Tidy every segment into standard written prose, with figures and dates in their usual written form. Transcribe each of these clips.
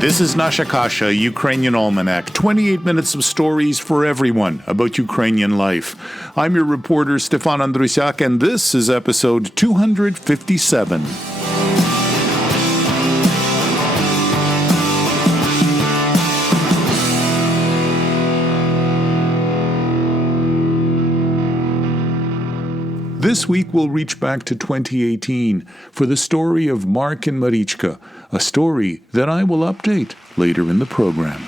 This is Nasha Kasha, Ukrainian Almanac. 28 minutes of stories for everyone about Ukrainian life. I'm your reporter, Stefan Andrusiak, and this is episode 257. This week we'll reach back to 2018 for the story of Mark and Marichka, a story that I will update later in the program.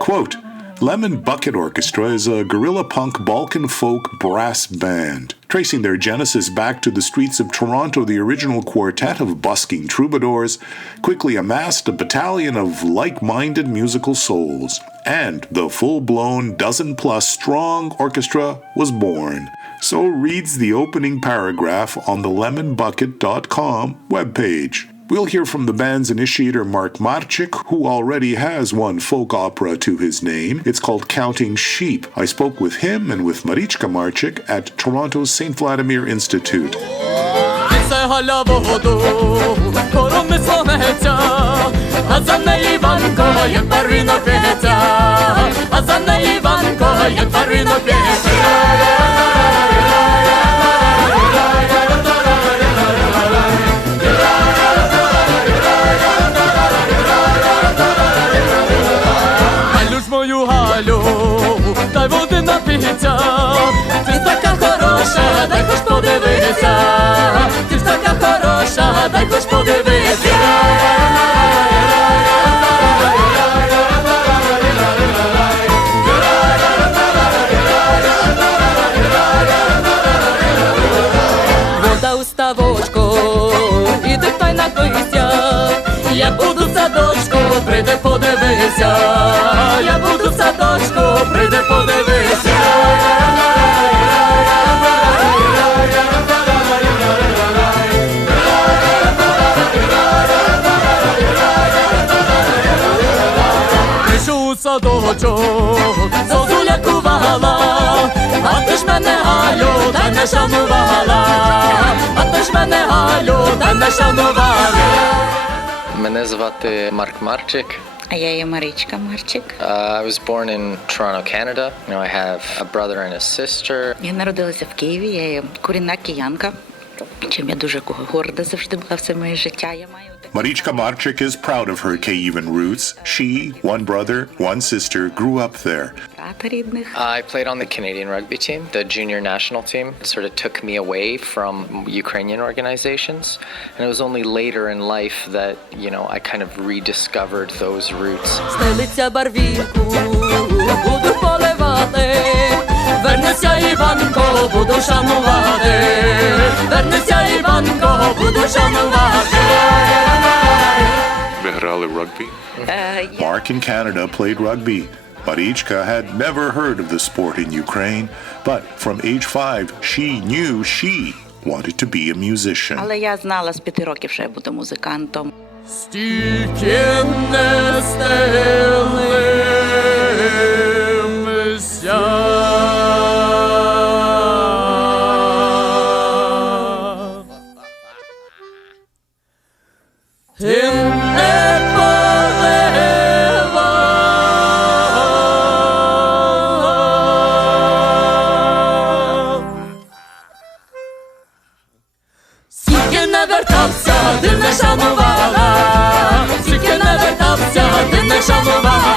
Quote, Lemon Bucket Orchestra is a guerrilla punk Balkan folk brass band. Tracing their genesis back to the streets of Toronto, the original quartet of busking troubadours quickly amassed a battalion of like-minded musical souls, and the full-blown dozen-plus strong orchestra was born. So reads the opening paragraph on the lemonbucket.com webpage. We'll hear from the band's initiator Marichka Marczyk, who already has one folk opera to his name. It's called Counting Sheep. I spoke with him and with Marichka Marczyk at Toronto's St. Vladimir Institute. Дай води напитися, ти ж така хороша, дай хоч подивися, ти ж така хороша, дай хоч подивися. Вода у ставочку, іди та й напийся, я буду в садочку, прийди подивися, я буду в садочку, прийди подивися. Прийшов у садочок, зозуля кувала, а ти ж мене, Галю, та не шанувала, а ти ж мене, Галю, та не шанувала. Мене звати Marichka Marczyk. А я є Marichka Marczyk. I was born in Toronto, Canada. I have a brother and a sister. Я народилася в Києві, я є корінна киянка, чим я дуже горда завжди була все моє життя. Я маю Marichka Marczyk is proud of her Kyivan roots. She, one brother, one sister, grew up there. брата рідних. I played on the Canadian rugby team, the junior national team. It sort of took me away from Ukrainian organizations. And it was only later in life that, I kind of rediscovered those roots. Стелиться барвінку, буду поливати. Вернися, Іванко, буду шанувати. Вернися, Іванко, буду шанувати. Ви грали rugby? Mark in Canada played rugby. Marichka had never heard of the sport in Ukraine, but from age 5, she knew she wanted to be a musician. Але я знала з 5 років, що я буду музикантом. Стільки не стелимся. Ти не полива. Скільки не вертався, ти не шанувала. Скільки не вертався, ти не шанувала.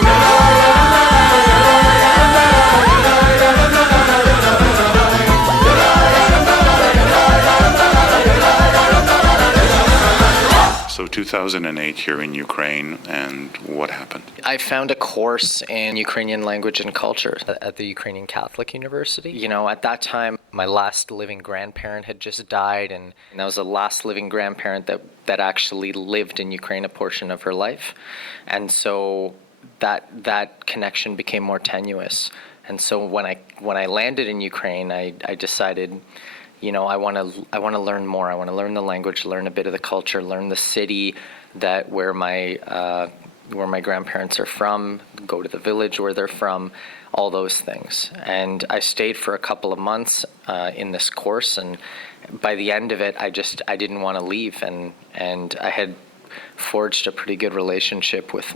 So 2008 here in Ukraine, and what happened? I found a course in Ukrainian language and culture at the Ukrainian Catholic University. At that time, my last living grandparent had just died, and that was the last living grandparent that actually lived in Ukraine a portion of her life. And so that connection became more tenuous. And so when I landed in Ukraine, I decided, I want to learn more. I want to learn the language, learn a bit of the culture, learn the city where my grandparents are from, go to the village where they're from, all those things. And I stayed for a couple of months in this course, and by the end of it, I didn't want to leave, and I had forged a pretty good relationship with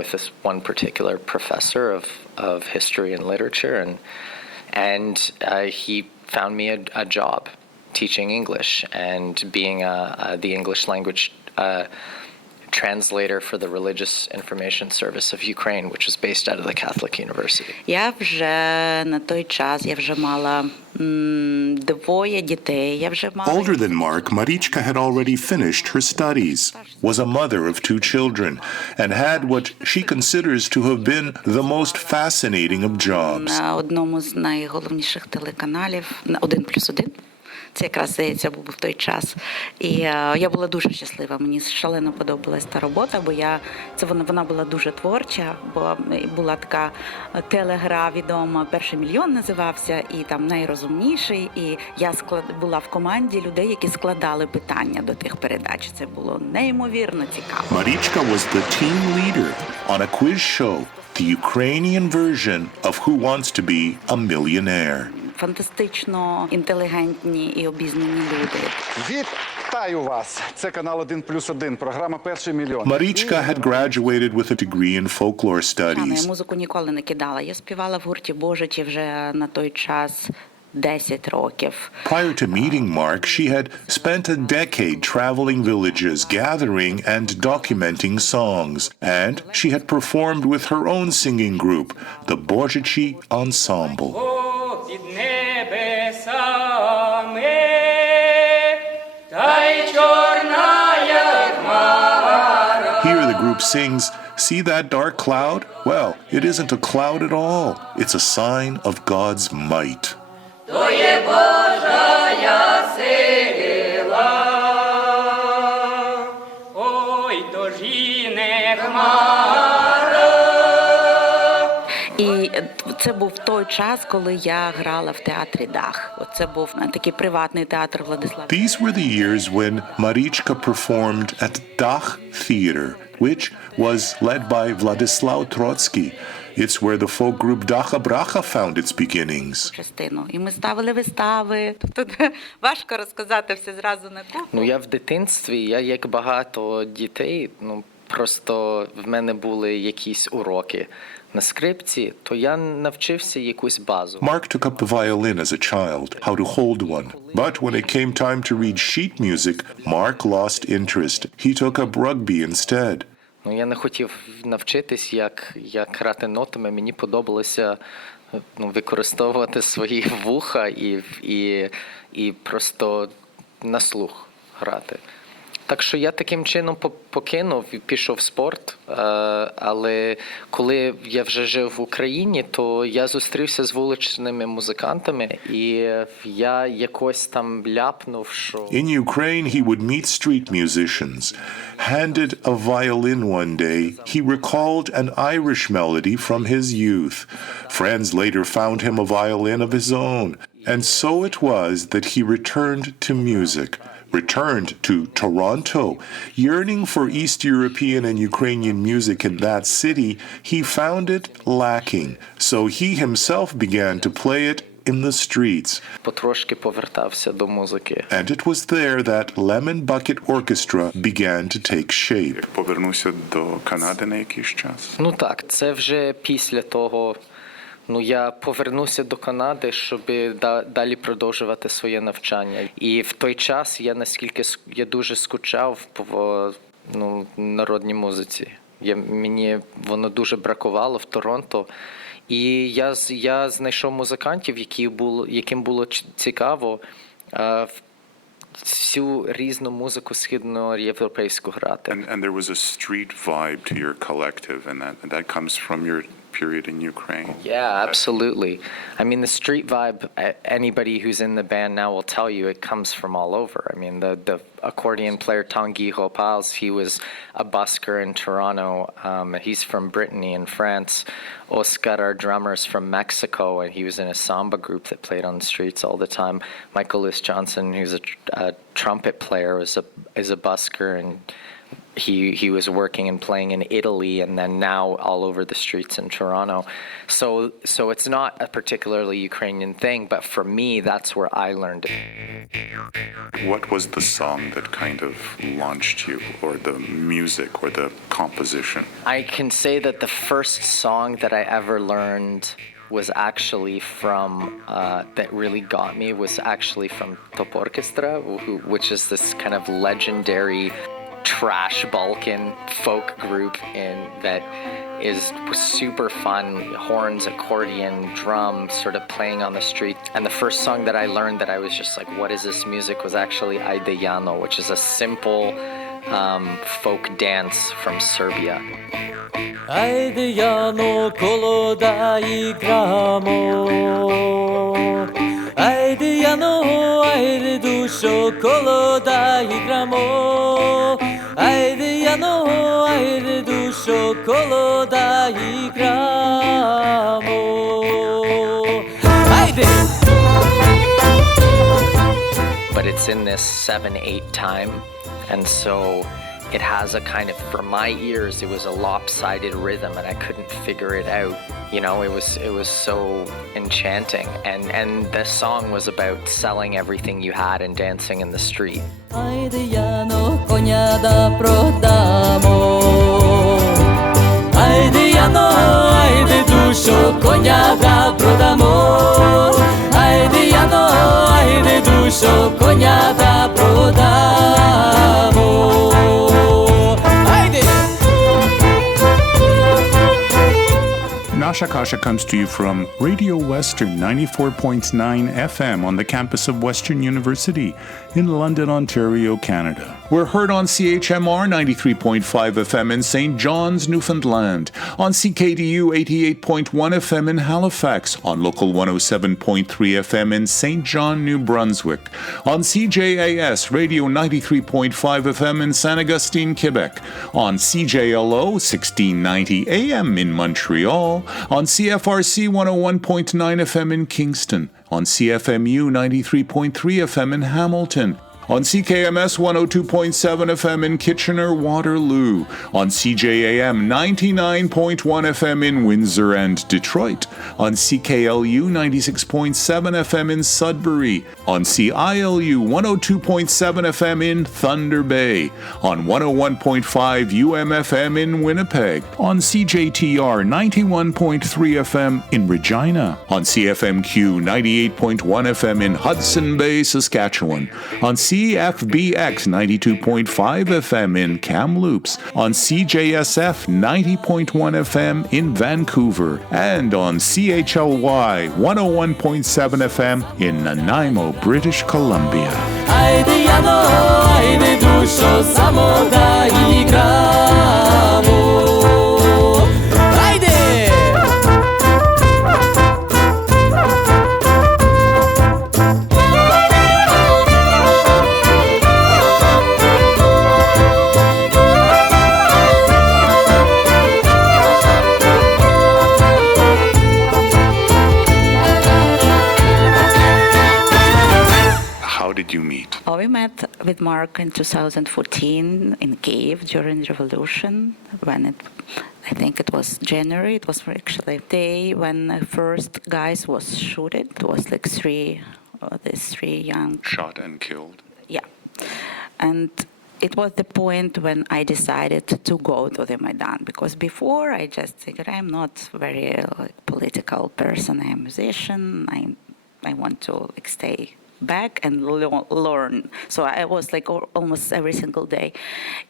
with this one particular professor of history and literature, and he found me a job teaching English and being the English language translator for the Religious Information Service of Ukraine, which is based out of the Catholic University. Я вже на той час мала двоє дітей. Я вже мала. Older than Mark, Marichka had already finished her studies, was a mother of 2 children, and had what she considers to have been the most fascinating of jobs. На одному з найголовніших телеканалів, 1+1. Це якраз, здається, був в той час. І я була дуже щаслива. Мені шалено подобалась та робота, бо вона була дуже творча, бо була така телегра відома, «Перший мільйон» називався, і там найрозумніший. І я була в команді людей, які складали питання до тих передач. Це було неймовірно цікаво. Marichka was the team leader on a quiz show, the Ukrainian version of Who Wants to Be a Millionaire. Фантастично інтелігентні і обізнані люди. Вітаю вас! Це канал 1+1, програма «Перший мільйон». Marichka had graduated with a degree in folklore Я studies. музику ніколи не кидала. Я співала в гурті «Божичі» вже на той час 10 років. Prior to meeting Mark, she had spent a decade traveling villages, gathering and documenting songs, and she had performed with her own singing group, the Bojichi Ensemble. Під небесами, та й чорна як хмара. Here the group sings, "See that dark cloud? Well, it isn't a cloud at all. It's a sign of God's might." То є Божая сила, ой, то ж і не хмара. І це був той час, коли я грала в театрі «Дах». Це був такий приватний театр Владислава. These were the years when Marichka performed at Dach Theater, which was led by Vladislav Trotsky. It's where the folk group Dacha Bracha found its beginnings. І ми ставили вистави. Тут важко розказати все зразу на купу. Я в дитинстві, як багато дітей, просто в мене були якісь уроки на скрипці, то я навчився якусь базу. Mark took up the violin as a child, how to hold one. But when it came time to read sheet music, Mark lost interest. He took up rugby instead. Я не хотів навчитись, як грати нотами. Мені подобалося використовувати свої вуха і просто на слух грати. Так що я таким чином покинув і пішов в спорт, але коли я вже жив в Україні, то я зустрівся з вуличними музикантами, і я якось там ляпнув, що... In Ukraine, he would meet street musicians. Handed a violin one day, he recalled an Irish melody from his youth. Friends later found him a violin of his own, and so it was that he returned to music. Returned to Toronto. Yearning for East European and Ukrainian music in that city, he found it lacking, so he himself began to play it in the streets. Потрошки повертався до музики. And it was there that Lemon Bucket Orchestra began to take shape. Повернуся до Канади на якийсь час. Так, це вже після того. Я повернуся до Канади, щоб далі продовжувати своє навчання. І в той час я дуже скучав по народній музиці. Мені воно дуже бракувало в Торонто. І я знайшов музикантів, яким було цікаво всю різну музику східноєвропейську грати. And there was a street vibe to your collective, and that comes from your period in Ukraine. Yeah, absolutely. I mean, the street vibe, anybody who's in the band now will tell you it comes from all over. I mean, the accordion player Tanguy Hopals, he was a busker in Toronto. He's from Brittany in France. Oscar, our drummer, is from Mexico, and he was in a samba group that played on the streets all the time. Michael Lewis Johnson, who's a trumpet player, is a busker, and he was working and playing in Italy, and then now all over the streets in Toronto. So it's not a particularly Ukrainian thing, but for me, that's where I learned it. What was the song that kind of launched you, or the music, or the composition? I can say that the first song that I ever learned was actually from, that really got me, was actually from Top Orchestra, which is this kind of legendary trash Balkan folk group that is super fun, horns, accordion, drums, sort of playing on the street. And the first song that I learned that I was just like, what is this music, was actually Ajde Jano, which is a simple folk dance from Serbia. Ajde Jano, kolo da igramo. Ajde Jano, ajde dušo, kolo da igramo. Ajde Jano, ajde dušo, kolo da igramo. Ajde! But it's in this 7/8 time, and so it has a kind of, for my ears, it was a lopsided rhythm, and I couldn't figure it out. You know, it was so enchanting, and the song was about selling everything you had and dancing in the street. Ajde Jano, konja da prodamo. Ajde Jano, ajde dušo, konja da prodamo. Ajde Jano, ajde dušo, konja da prodamo. Nasha Kasha comes to you from Radio Western 94.9 FM on the campus of Western University in London, Ontario, Canada. We're heard on CHMR 93.5 FM in St. John's, Newfoundland, on CKDU 88.1 FM in Halifax, on Local 107.3 FM in St. John, New Brunswick, on CJAS Radio 93.5 FM in Saint Augustine, Quebec, on CJLO 1690 AM in Montreal, on CFRC 101.9 FM in Kingston, on CFMU 93.3 FM in Hamilton, on CKMS 102.7 FM in Kitchener-Waterloo, on CJAM 99.1 FM in Windsor and Detroit, on CKLU 96.7 FM in Sudbury, on CILU 102.7 FM in Thunder Bay, on 101.5 UMFM in Winnipeg, on CJTR 91.3 FM in Regina, on CFMQ 98.1 FM in Hudson Bay, Saskatchewan, on CFBX 92.5 FM in Kamloops, on CJSF 90.1 FM in Vancouver, and on CHLY 101.7 FM in Nanaimo, British Columbia. Ajde Jano, ajde dušo, samo da igramo. Ajde! How did you meet? We met with Mark in 2014 in Kiev during the revolution, when I think it was January. It was actually the day when the first guys was shooted. It was like these three young. Shot and killed? Yeah. And it was the point when I decided to go to the Maidan, because before I just figured I'm not very political person. I'm a musician. I want to stay back and learn. So I was like almost every single day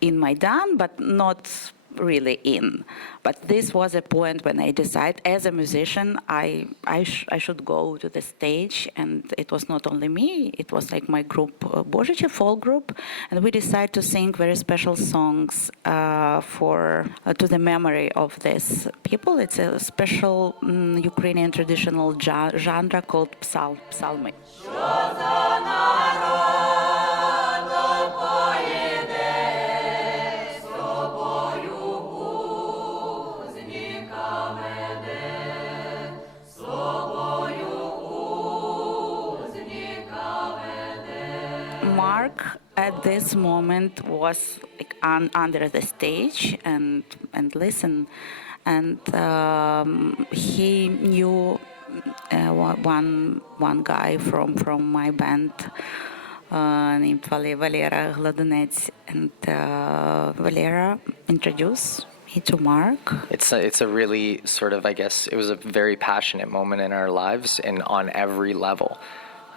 in Maidan, but not really in. But this was a point when I decided, as a musician, I should go to the stage, and it was not only me, it was like my group, Божичі folk group, and we decided to sing very special songs to the memory of these people. It's a special Ukrainian traditional genre called psalmi. Mark at this moment was like under the stage and listen, and he knew one guy from my band named Valera Gladunets, and Valera introduced me to Mark. It's a really sort of, I guess, it was a very passionate moment in our lives, and on every level.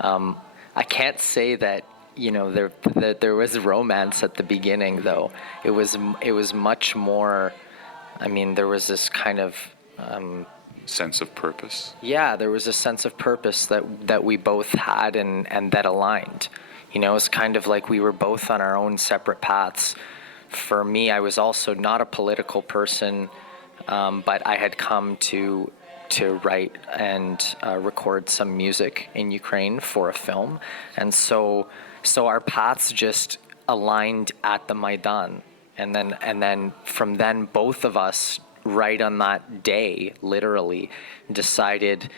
I can't say that, you know, there was romance at the beginning, though. It was much more. I mean, there was this kind of Sense of purpose. yeah, there was a sense of purpose that we both had, and that aligned. You know, it's kind of like we were both on our own separate paths. For me, I was also not a political person, but I had come to write and record some music in Ukraine for a film, and so our paths just aligned at the Maidan, and then from then both of us, right on that day, literally decided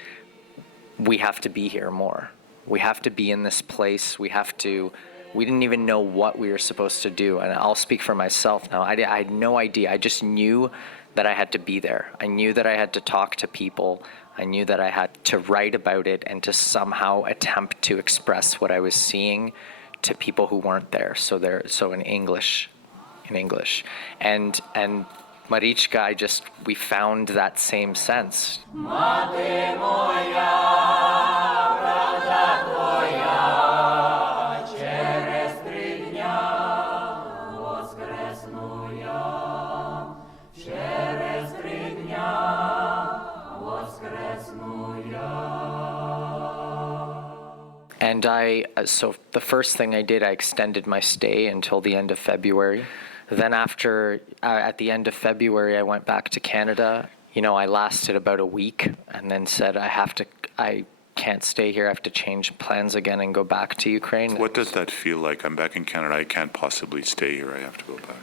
we have to be here more. We have to be in this place. We didn't even know what we were supposed to do, and I'll speak for myself now. I had no idea. I just knew that I had to be there. I knew that I had to talk to people. I knew that I had to write about it and to somehow attempt to express what I was seeing to people who weren't there. So in English, and Marichka, we found that same sense. And so the first thing I did, I extended my stay until the end of February. Then at the end of February, I went back to Canada. You know, I lasted about a week and then said, I can't stay here. I have to change plans again and go back to Ukraine. What does that feel like? I'm back in Canada. I can't possibly stay here. I have to go back.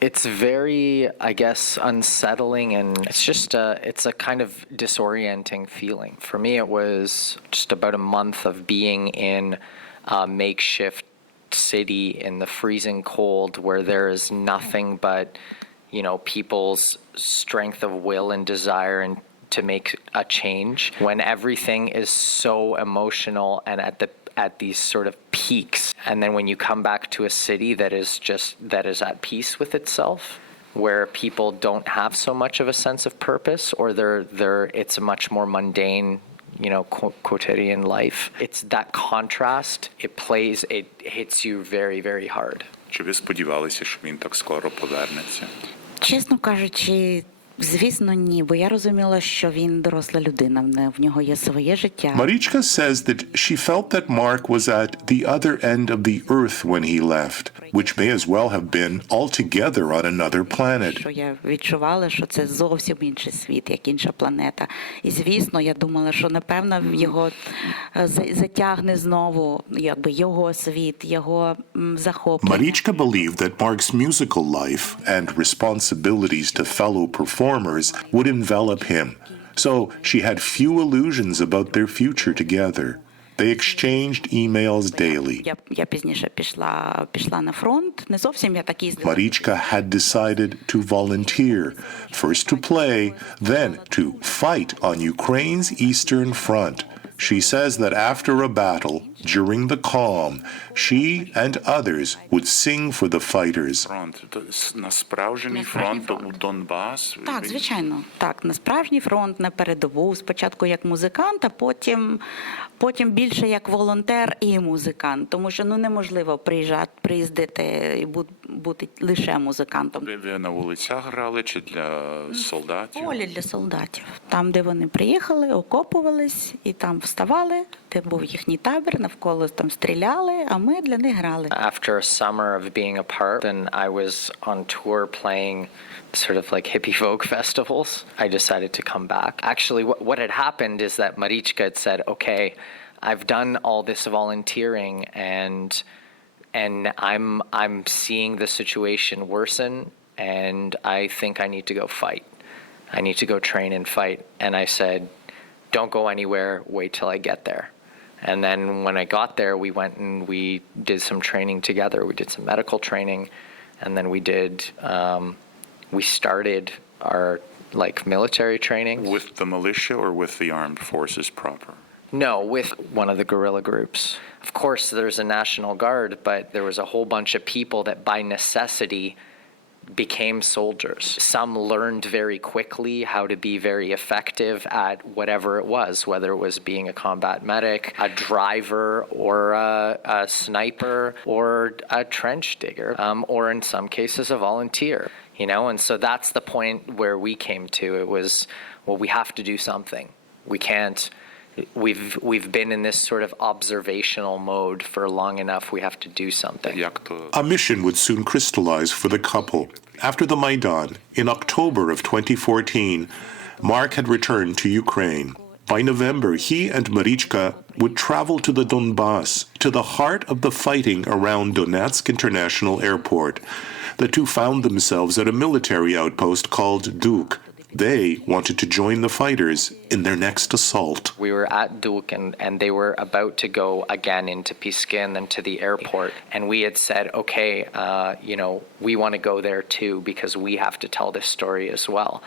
It's very, I guess, unsettling, and it's a kind of disorienting feeling. For me, it was just about a month of being in a makeshift city in the freezing cold, where there is nothing but, you know, people's strength of will and desire and to make a change, when everything is so emotional and at these sort of peaks. And then when you come back to a city that is at peace with itself, where people don't have so much of a sense of purpose, or it's a much more mundane, you know, quotidian life. It's that contrast. It hits you very, very hard. Чи ви сподівалися, що він так скоро повернеться? Чесно кажучи, звісно, ні, бо я розуміла, що він доросла людина, в нього є своє життя. Marichka says that she felt that Mark was at the other end of the earth when he left, which may as well have been altogether on another planet. Що я відчувала, що це зовсім інший світ, як інша планета. І, звісно, я думала, що, напевно, його затягне знову, якби, його світ, його захоплення. Marichka believed that Mark's musical life and responsibilities to fellow performers would envelop him, so she had few illusions about their future together. They exchanged emails daily. Я пізніше пішла на фронт. Не зовсім я такий. Marichka had decided to volunteer, first to play, then to fight on Ukraine's Eastern Front. She says that after a battle, during the calm, she and others would sing for the fighters. Фронт. На справжній фронт у Донбас. Так, звичайно. Так, на справжній фронт, на передову. Спочатку як музикант, а потім більше як волонтер і музикант. Тому що неможливо приїздити і бути лише музикантом. Ви на вулицях грали чи для солдатів? Полі для солдатів. Там, де вони приїхали, окопувались і там вставали. Це був їхній табір, навколо там стріляли, а ми для них грали. After a summer of being apart, then I was on tour playing sort of like hippie folk festivals. I decided to come back. Actually, what had happened is that Marichka had said, okay, I've done all this volunteering and I'm seeing the situation worsen and I think I need to go fight. I need to go train and fight. And I said, don't go anywhere, wait till I get there. And then when I got there, we went and we did some training together. We did some medical training, and then we started our like military training. With the militia or with the armed forces proper? No, with one of the guerrilla groups. Of course, there's a National Guard, but there was a whole bunch of people that by necessity became soldiers. Some learned very quickly how to be very effective at whatever it was, whether it was being a combat medic, a driver, or a sniper, or a trench digger, or in some cases a volunteer. You know, and so that's the point where we came to. It was, well, we have to do something. We can't. We've been in this sort of observational mode for long enough. We have to do something. A mission would soon crystallize for the couple. After the Maidan, in October of 2014, Mark had returned to Ukraine. By November, he and Marichka would travel to the Donbas, to the heart of the fighting around Donetsk International Airport. The two found themselves at a military outpost called Duk. They wanted to join the fighters in their next assault. We were at Duk and they were about to go again into Pisky and then to the airport. And we had said, okay, we want to go there too because we have to tell this story as well.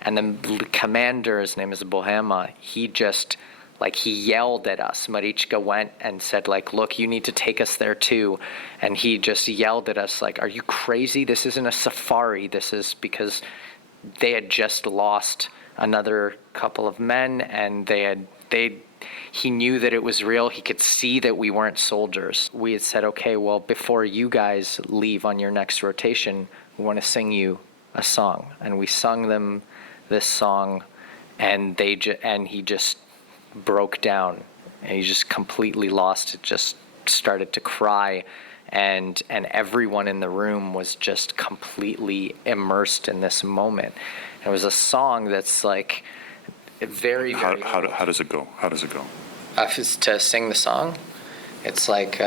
And the commander, his name is Bohema, he yelled at us. Marichka went and said, look, you need to take us there too. And he just yelled at us are you crazy? This isn't a safari. This is because they had just lost another couple of men and he knew that it was real. He could see that we weren't soldiers. We had said, okay, well, before you guys leave on your next rotation, we want to sing you a song. And we sung them this song and he just broke down and he just completely lost it, just started to cry. And everyone in the room was just completely immersed in this moment. It was a song that's very, very... How does it go? How does it go? To sing the song, it's Yeza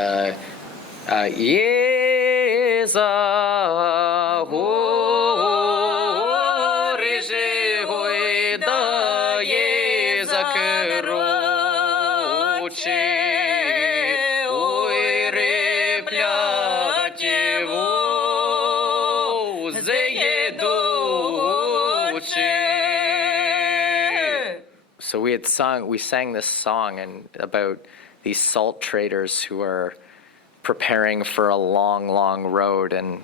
So we sang this song about these salt traders who are preparing for a long, long road and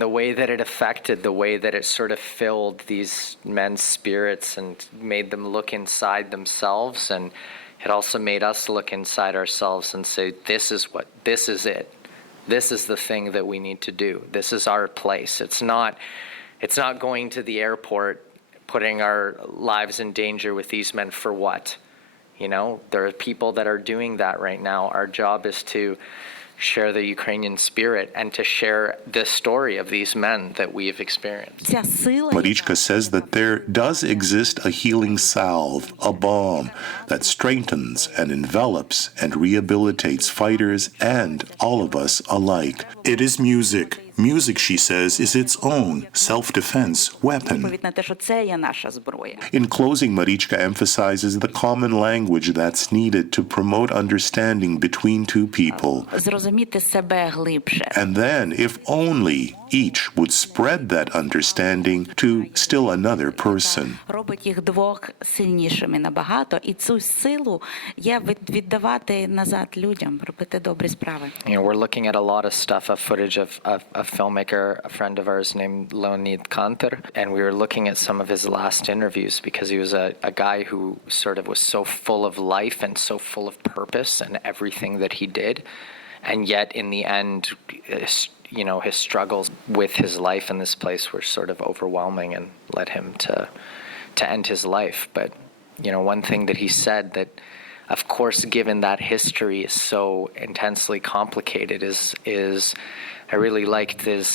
the way that it affected, the way that it sort of filled these men's spirits and made them look inside themselves. And it also made us look inside ourselves and say, this is it. This is the thing that we need to do. This is our place. It's not going to the airport, putting our lives in danger with these men for what? There are people that are doing that right now. Our job is to share the Ukrainian spirit and to share the story of these men that we have experienced. Marichka says that there does exist a healing salve, a balm, that strengthens and envelops and rehabilitates fighters and all of us alike. It is music. Music, she says, is its own self-defense weapon. In closing, Marichka emphasizes the common language that's needed to promote understanding between two people. And then, if only, each would spread that understanding to still another person. Робить їх двох сильнішими набагато, і цю силу є віддавати назад людям, робити добрі справи. You know, we're looking at a lot of stuff, a footage of a filmmaker, a friend of ours named Leonid Kanter, and we were looking at some of his last interviews because he was a guy who sort of was so full of life and so full of purpose and everything that he did, and yet in the end, you know, his struggles with his life in this place were sort of overwhelming and led him to end his life. But, you know, one thing that he said that, of course, given that history is so intensely complicated, is I really liked this,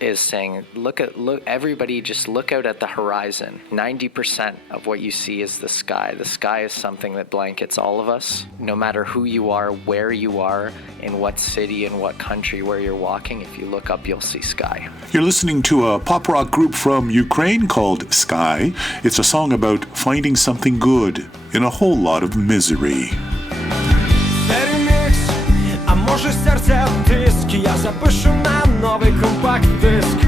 is saying, look, everybody just look out at the horizon. 90% of what you see is the sky. The sky is something that blankets all of us. No matter who you are, where you are, in what city, in what country, where you're walking, if you look up, you'll see sky. You're listening to a pop rock group from Ukraine called Sky. It's a song about finding something good in a whole lot of misery. Може серце в тиск, я запишу на новий компакт-диск.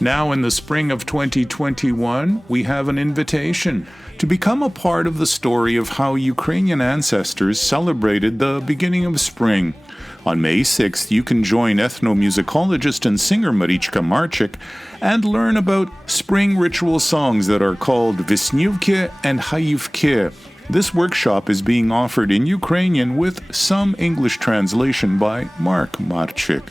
Now in the spring of 2021, we have an invitation to become a part of the story of how Ukrainian ancestors celebrated the beginning of spring. On May 6th, you can join ethnomusicologist and singer Marichka Marczyk and learn about spring ritual songs that are called Веснівки and Хаївки. This workshop is being offered in Ukrainian with some English translation by Mark Marczyk.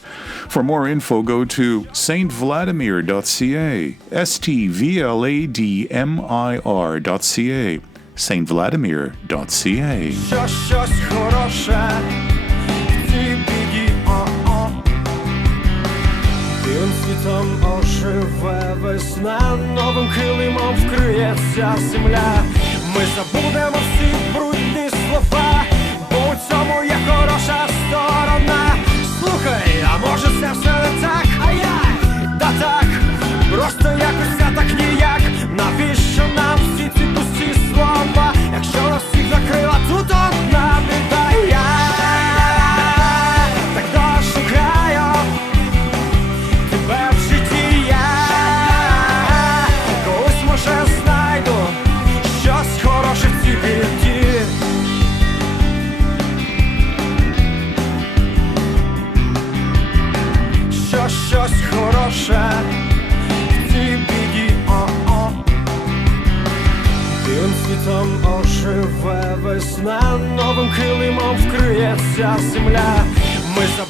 For more info, go to stvladimir.ca, stvladmir.ca, stvladimir.ca. Щось хороше в цій біді, білим світом оживе весна, новим килимом вкриється земля. Ми забудемо всі брудні слова, бо у цьому є хороша сторона. Слухай, а може це все не так? Ай-яй! Та так, просто якось це так ніяк. Навіщо нам всі ці пусті слова, якщо нас всіх закрила тут одна біда? Я так дошукаю тебе в житті, я колись може знайду щось хороше в цій біді. Щось хороше в цій біді, білим світом оживе весна, новим килимом вкриється земля.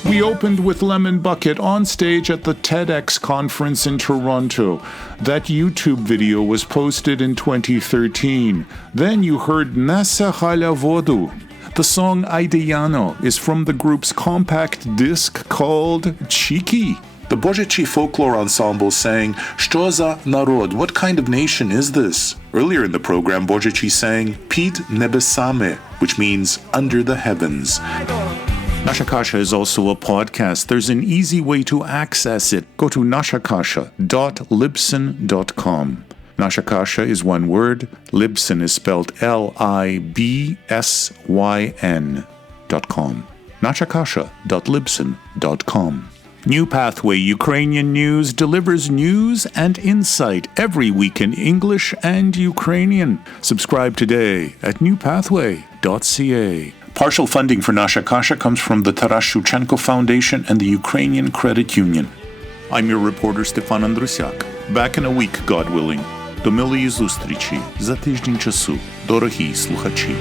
We opened with Lemon Bucket on stage at the TEDx conference in Toronto. That YouTube video was posted in 2013. Then you heard Nasha Kasha. The song Ideyano is from the group's compact disc called Cheeky. The Bozhichi folklore ensemble sang Что за народ? What kind of nation is this? Earlier in the program, Bozhichi sang Pid nebesame, which means under the heavens. Nasha Kasha is also a podcast. There's an easy way to access it. Go to nashakasha.libsyn.com. Nasha Kasha is one word. Libsyn is spelled Libsyn.com. nashakasha.libsyn.com. New Pathway Ukrainian News delivers news and insight every week in English and Ukrainian. Subscribe today at newpathway.ca. Partial funding for Nasha Kasha comes from the Taras Shevchenko Foundation and the Ukrainian Credit Union. I'm your reporter Stefan Andrusiak. Back in a week, God willing. До милої зустрічі за тиждень часу, дорогі слухачі.